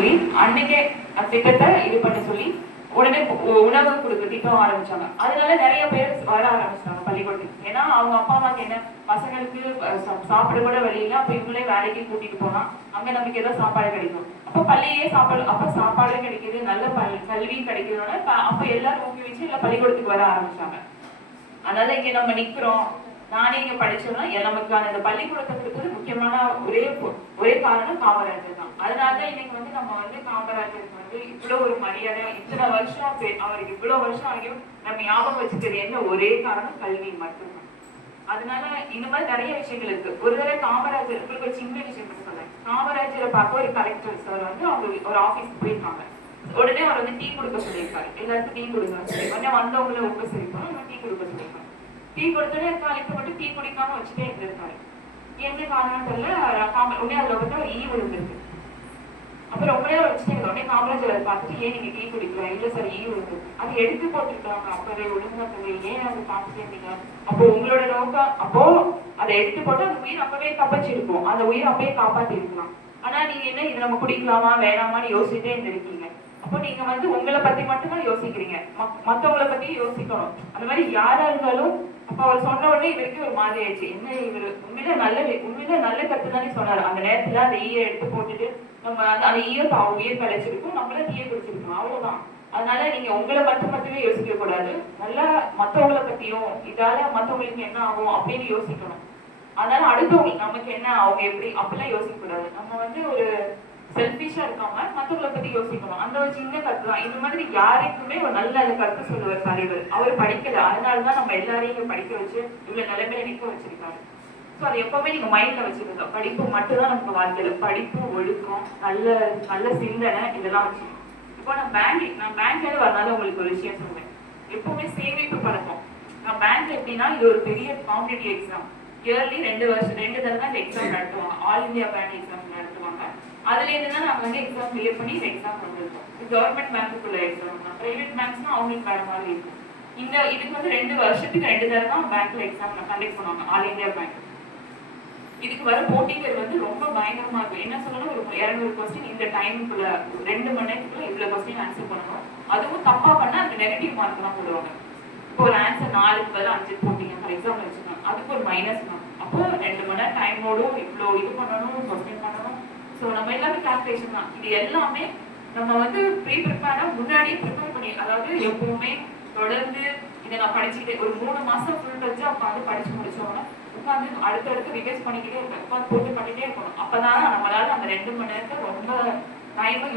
சொல்லி அன்னைக்கே திட்டத்தை இது பண்ண சொல்லி உடனே உணவு கொடுக்க திட்டம் ஆரம்பிச்சாங்க. அதனால நிறைய பேர் வர ஆரம்பிச்சாங்க பள்ளிக்கூடத்துக்கு. ஏன்னா அவங்க அப்பா அம்மாக்கு என்ன, பசங்களுக்கு சாப்பிட கூட வழியில, அப்ப இவங்களே வேலைக்கு கூட்டிட்டு போனா அங்க நமக்கு ஏதோ சாப்பாடு கிடைக்கும். அப்ப பள்ளியே சாப்பாடு, அப்ப சாப்பாடு கிடைக்குது, நல்ல கல்வி கிடைக்கிறதுனால அப்ப எல்லாரும் ஊக்குவிச்சு எல்லாம் பள்ளிக்கூடத்துக்கு வர ஆரம்பிச்சாங்க. அதனால இங்க நம்ம நிக்கிறோம், நானே இங்க படிச்சோம்னா நமக்கான இந்த பள்ளிக்கூடத்தை கொடுத்தது முக்கியமான ஒரே காரணம் காமராஜர் தான். அதனாலதான் இன்னைக்கு வந்து நம்ம வந்து காமராஜருக்கு வந்து இவ்வளவு ஒரு மரியாதை, இத்தனை வருஷம் அவருக்கு இவ்வளவு வருஷம் ஆகியும் நம்ம ஞாபகம் வச்சுக்கிறது என்ன, ஒரே காரணம் கல்வி மட்டும்தான். அதனால இந்த மாதிரி நிறைய விஷயங்கள் இருக்கு. ஒரு தடவை காமராஜர், உங்களுக்கு ஒரு சின்ன விஷயம் சொல்றேன். காமராஜரை பார்க்க ஒரு கலெக்டர் சார் வந்து அவங்க ஒரு ஆபீஸ்க்கு போயிருக்காங்க. உடனே அவர் வந்து டீ கொடுக்க சொல்லியிருக்காரு, எல்லாருக்கும் டீ கொடுங்க சொல்லி. உடனே வந்தவங்களை உபசரிப்பாங்க, டீ கொடுக்க சொல்லியிருக்காங்க. டீ கொடுத்தோடனே காலைக்கு மட்டும் டீ குடிக்காம வச்சுட்டே இருந்திருக்காரு. என்ன காரணம் தெரியல. உடனே அதுல வந்து ஒரு ஈ விழுந்திருக்கு. அப்புறம் ரொம்ப நேரம் வச்சுட்டே இருந்தோம். உடனே காமராஜர் அதை பார்த்துட்டு, ஏன் நீங்க டீ குடிக்கலாம், இல்ல சார் ஈ விழுந்திருக்கு, அது எடுத்து போட்டுருக்காங்க அப்பவே ஒழுங்காப்பவே, ஏன் அதை பார்த்துட்டே இருந்தீங்க, அப்போ உங்களோட நோக்கம், அப்போ அதை எடுத்து போட்டு அந்த உயிர் அப்பவே தப்பிச்சிருக்கும், அந்த உயிர் அப்பவே காப்பாத்தி இருக்கலாம். ஆனா நீங்க என்ன, இது நம்ம குடிக்கலாமா வேணாமான்னு யோசிச்சுட்டே இருந்திருக்கீங்க. அப்போ நீங்க வந்து உங்களை பத்தி மட்டும்தான் யோசிக்கிறீங்க, மத்தவங்களை பத்தி யோசிக்கணும். அந்த மாதிரி யாரா இருந்தாலும். அப்ப அவர் சொன்ன உடனே இவருக்கு ஒரு மாதிரி ஆயிடுச்சு, என்ன இவரு உண்மையில நல்ல கருத்து தானே சொன்னாரு. அந்த நேரத்துல அந்த ஈயை எடுத்து போட்டுட்டு நம்ம அந்த ஈய உயிர் கலைச்சிருக்கும், நம்மள தீய குடிச்சிருக்கோம், அவ்வளவுதான். அதனால நீங்க உங்களை மட்டுமே யோசிக்க கூடாது, நல்லா மத்தவங்களை பத்தியும், இதால மத்தவங்களுக்கு என்ன ஆகும் அப்படின்னு யோசிக்கணும். அதனால அடுத்தவங்களுக்கு நமக்கு என்ன, அவங்க எப்படி அப்படிலாம் யோசிக்க கூடாது. நம்ம வந்து ஒரு செல்பிஷா இருக்காம மத்தவங்களை பத்தி யோசிக்கணும். அந்த ஒரு சின்ன கருத்து தான். இந்த மாதிரி யாருக்குமே ஒரு நல்ல கருத்து சொல்லுவார் தலைவர். அவர் படிக்கல, அதனாலதான் நம்ம எல்லாரையும் இங்க படிக்க வச்சு இவ்வளவு நிலைமையில நிக்க வச்சிருக்காரு. ஸோ அது எப்பவுமே நீங்க மைண்ட்ல வச்சிருங்க. படிப்பு மட்டும்தான் நமக்கு வாழ்க்கையில, படிப்பு, ஒழுக்கம், நல்ல நல்ல சிந்தனை, இதெல்லாம் வச்சுக்கணும். இப்போ நான் பேங்க்ல வரனால உங்களுக்கு ஒரு விஷயம் சொல்றேன். எப்பவுமே சேமிப்பு பழக்கம். நான் பேங்க்ல எப்படின்னா, இது ஒரு பெரிய காம்படிட்டிவ் எக்ஸாம். இயர்லி 2 தடவை தான் இந்த எக்ஸாம் நடத்துவாங்க. ஆல் இந்தியா பேங்க் எக்ஸாம் நடத்துவாங்க. அதுல இருந்து தான் நாங்க வந்து எக்ஸாம் கிளியர் பண்ணி இந்த எக்ஸாம் கொண்டிருக்கோம். கவர்மெண்ட் பேங்க்குள்ள எக்ஸாம் தான். பிரைவேட் பேங்க்ஸ்னா அவங்களுக்கு வேற மாதிரி இருக்கும். இதுக்கு வந்து 2 வருஷத்துக்கு 2 தடவை தான் பேங்க்ல எக்ஸாம் கண்டக்ட் பண்ணுவாங்க, ஆல் இந்தியா பேங்க். இதுக்கு வர போட்டிகள் வந்து ரொம்ப பயங்கரமா இருக்கும். என்ன சொல்லணும், ஒரு 200 கொஸ்டின் இந்த டைமுக்குள்ள 2 மணி நேரத்துக்குள்ள இவ்வளவு கொஸ்டின் ஆன்சர் பண்ணணும். அதுவும் தப்பா பண்ணா அதுக்கு நெகட்டிவ் மார்க் தான் போடுவாங்க. இப்போ ஒரு ஆன்சர் 4க்கு பதில் 5 போட்டீங்க ஃபார் எக்ஸாம்பிள் வச்சுக்கோங்க, அதுக்கு ஒரு மைனஸ் மார்க். அப்போ 2 மணி நேரம் டைமோடும் இவ்வளோ இது பண்ணணும், கொஸ்டின் பண்ணணும். ஸோ நம்ம எல்லாமே கால்குலேஷன் தான். இது எல்லாமே நம்ம வந்து ப்ரிப்பேர்டா முன்னாடியே ப்ரிப்பேர் பண்ணி, அதாவது எப்பவுமே தொடர்ந்து இதை நான் படிச்சுக்கிட்டே ஒரு 3 மாசம் ஃபுல் வச்சு உட்காந்து படிச்சு முடிச்சோன்னா உட்காந்து அடுத்தடுத்து ரிவைஸ் பண்ணிக்கிட்டே இருக்கேன், உட்காந்து போட்டு பண்ணிட்டே இருக்கணும். அப்பதான் நம்மளால அந்த 2 மணி நேரத்தை ரொம்ப டைம்